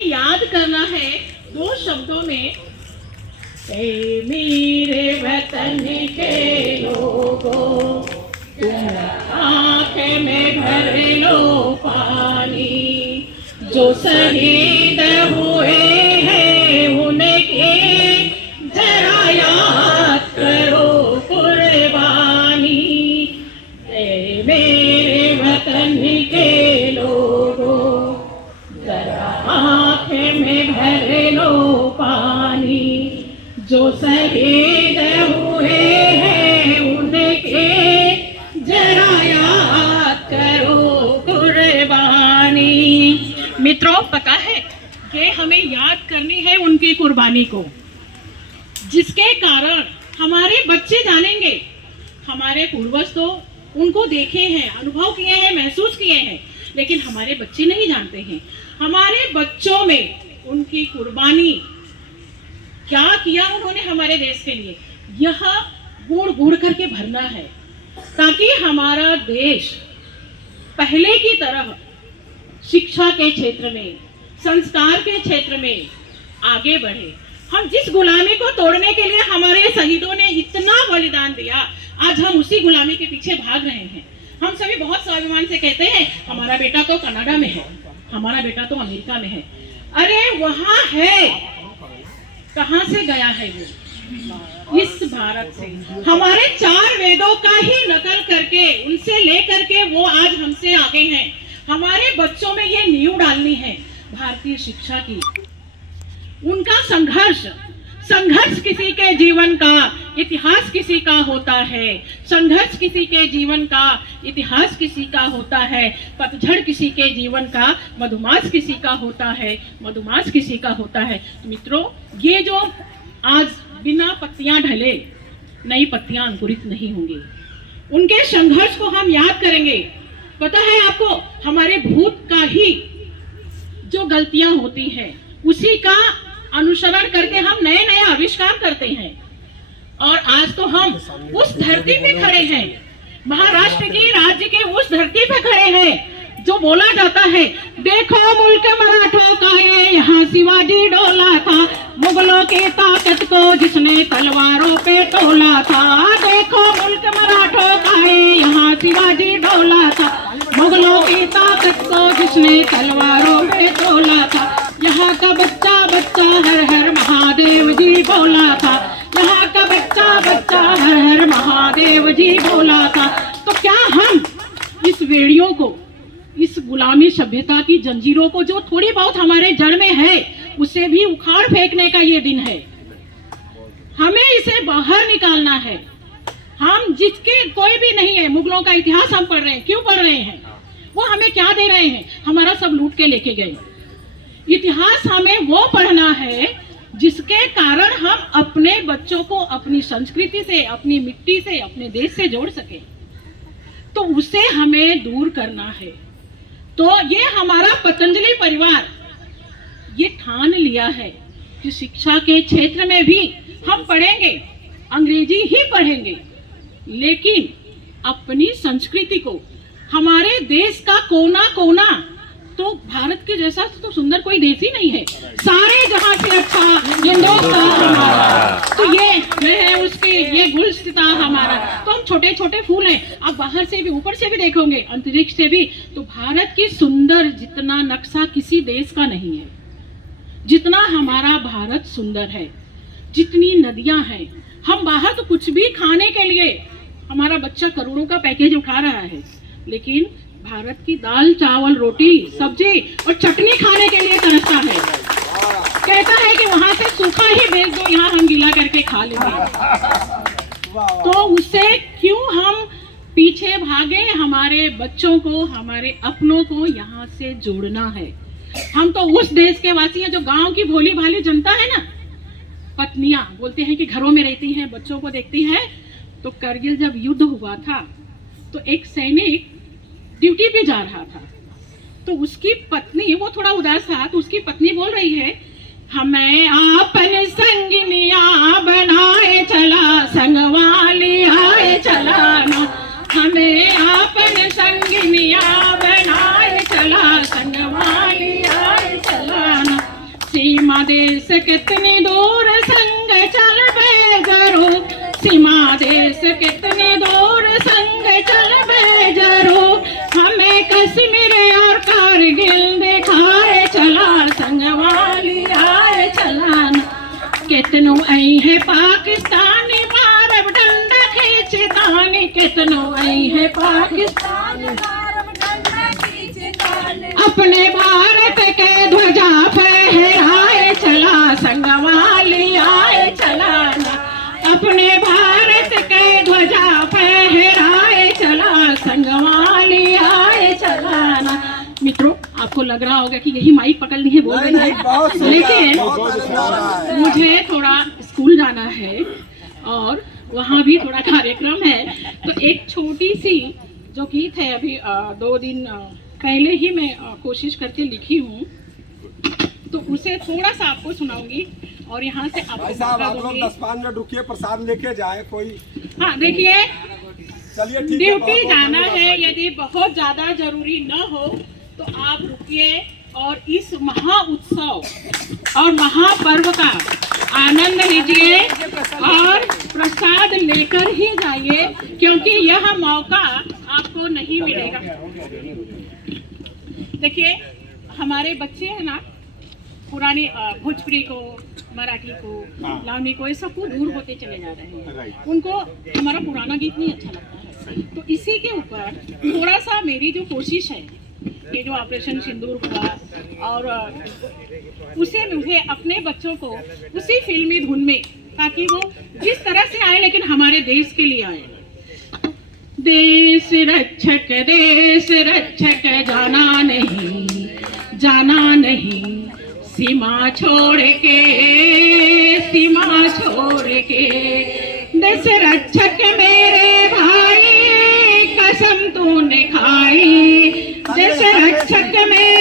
याद करना है दो शब्दों में, ए मेरे वतन के लोगों, तुम आँख में भर लो पानी, जो शहीद हुए हैं उनके जरा याद करो कुर्बानी। ए मेरे वतन के लोगों, जरा आँख में भर लो पानी, जो शहीद हुए हैं उनके जरा याद करो कुर्बानी। मित्रों, पता है कि हमें याद करनी है उनकी कुर्बानी को, जिसके कारण हमारे बच्चे जानेंगे। हमारे पूर्वज तो उनको देखे हैं, अनुभव किए हैं, महसूस किए हैं, लेकिन हमारे बच्चे नहीं जानते हैं। हमारे बच्चों में उनकी कुर्बानी, क्या किया उन्होंने हमारे देश के लिए, यह गुड़ गुड़ करके भरना है, ताकि हमारा देश पहले की तरह शिक्षा के क्षेत्र में, संस्कार के क्षेत्र में आगे बढ़े। हम जिस गुलामी को तोड़ने के लिए हमारे शहीदों ने इतना बलिदान दिया, आज हम उसी गुलामी के पीछे भाग रहे हैं। हम सभी बहुत स्वाभिमान से कहते हैं हमारा बेटा तो कनाडा में है, हमारा बेटा तो अमेरिका में है। अरे वहां है, कहां से गया है वो? इस भारत से। हमारे 4 वेदों का ही नकल करके, उनसे लेकर के वो आज हमसे आगे हैं। हमारे बच्चों में ये नींव डालनी है भारतीय शिक्षा की। उनका संघर्ष किसी के जीवन का इतिहास किसी का होता है, संघर्ष किसी के जीवन का इतिहास किसी का होता है, पतझड़ किसी के जीवन का, मधुमास किसी का होता है, मधुमास किसी का होता है। मित्रों, ये जो आज बिना पत्तियां ढले नई पत्तियां अंकुरित नहीं होंगी, उनके संघर्ष को हम याद करेंगे। पता है आपको, हमारे भूत का ही जो गलतियां होती हैं उसी का अनुसरण करके हम नए नए आविष्कार करते हैं। और आज तो हम उस धरती पे खड़े हैं, महाराष्ट्र की राज्य के उस धरती पे खड़े हैं जो बोला जाता है, देखो मुल्क मराठों का है, यहाँ शिवाजी डोला था, मुगलों की ताकत को जिसने तलवारों पे तोला था। देखो मुल्क मराठों का है, यहाँ शिवाजी डोला था, मुगलों की ताकत को जिसने तलवारों पे तोला था। यहाँ का बच्चा बच्चा हर हर महादेव जी बोला था, यहाँ का बच्चा बच्चा हर हर महादेव जी बोला था। तो क्या हम इस वेड़ियों को, इस गुलामी सभ्यता की जंजीरों को जो थोड़ी बहुत हमारे जड़ में है, उसे भी उखाड़ फेंकने का ये दिन है। हमें इसे बाहर निकालना है। हम जिसके कोई भी नहीं है, मुगलों का इतिहास हम पढ़ रहे हैं, क्यों पढ़ रहे हैं? वो हमें क्या दे रहे हैं? हमारा सब लूट के लेके गए। इतिहास हमें वो पढ़ना है जिसके कारण हम अपने बच्चों को अपनी संस्कृति से, अपनी मिट्टी से, अपने देश से जोड़ सके। तो उसे हमें दूर करना है। तो ये हमारा पतंजलि परिवार ये ठान लिया है कि शिक्षा के क्षेत्र में भी हम पढ़ेंगे, अंग्रेजी ही पढ़ेंगे, लेकिन अपनी संस्कृति को, हमारे देश का कोना कोना, तो भारत के जैसा तो सुंदर कोई देश ही नहीं है, सारे जहां से अच्छा हिंदुस्तान हमारा। तो ये है उसके, ये गुलसिता हमारा। तो हम छोटे छोटे फूल हैं। आप बाहर से भी, ऊपर से भी देखोगे, अंतरिक्ष से भी, तो भारत की सुंदर जितना नक्शा किसी देश का नहीं है, जितना हमारा भारत सुंदर है, जितनी नदियां हैं। हम बाहर तो कुछ भी खाने के लिए, हमारा बच्चा करोड़ों का पैकेज उठा रहा है, लेकिन भारत की दाल चावल रोटी सब्जी और चटनी खाने के लिए तरसता है। कहता है कि वहां से सूखा ही भेज दो, यहाँ हम गीला करके खा लेंगे। तो उससे क्यों हम पीछे भागे? हमारे बच्चों को, हमारे अपनों को यहाँ से जोड़ना है। हम तो उस देश के वासी हैं जो गांव की भोली भाली जनता है ना, पत्नियां बोलते हैं कि घरों में रहती हैं, बच्चों को देखती हैं। तो करगिल जब युद्ध हुआ था, तो एक सैनिक ड्यूटी पे जा रहा था, तो उसकी पत्नी, वो थोड़ा उदास था, तो उसकी पत्नी बोल रही है, हमें आपन संगनिया बनाए चला, संगवाली आए चलाना, हमें आपन संगनिया बनाए चला, संगवाली आए चलाना। सीमा देश कितनी दूर संग चल बेजरो, सीमा देश कितनी दूर संग चल बेजरो, हमें कश्मीर और कारगिल दिखाए चला, संगवाली आए चलाना। कितनों आई है पाकिस्तानी मारब डंडा खींचतानी, कितनों आई है पाकिस्तानी मारब डंडा खींचतानी, अपने भारत के ध्वजा फहराए चला, संगवाली आए चलाना। अपने भारत के ध्वजा फहराए चला, संगवाली आए चलाना। मित्रों, आपको लग रहा होगा कि यही माइक पकड़नी है बोल रही है, लेकिन मुझे थोड़ा स्कूल जाना है और वहाँ भी थोड़ा कार्यक्रम है। तो एक छोटी सी जो गीत है, अभी 2 दिन पहले ही मैं कोशिश करके लिखी हूँ, तो उसे थोड़ा सा आपको सुनाऊंगी और यहाँ से आपको साहब आप लोग 10-5 मिनट रुकिए, प्रसाद लेके जाए कोई। हाँ देखिए, चलिए ठीक है, ड्यूटी जाना है, यदि बहुत ज्यादा जरूरी न हो तो आप रुकिए और इस महा उत्सव और महापर्व का आनंद लीजिए और प्रसाद लेकर ही जाइए, क्योंकि यह मौका आपको नहीं मिलेगा। देखिए, हमारे बच्चे हैं ना, पुरानी भोजपुरी को, मराठी को, लावनी को, ये सब को दूर होते चले जा रहे हैं, उनको हमारा पुराना गीत नहीं अच्छा लगता है। तो इसी के ऊपर थोड़ा सा मेरी जो कोशिश है, ये जो ऑपरेशन सिंदूर हुआ और उसे मुझे अपने बच्चों को उसी फिल्मी धुन में, ताकि वो जिस तरह से आए लेकिन हमारे देश के लिए आए। देश रक्षक जाना नहीं, जाना नहीं, सीमा छोड़ के, सीमा छोड़ के। देश रक्षक मेरे भाई कसम तूने खाई, देश रक्षक मेरे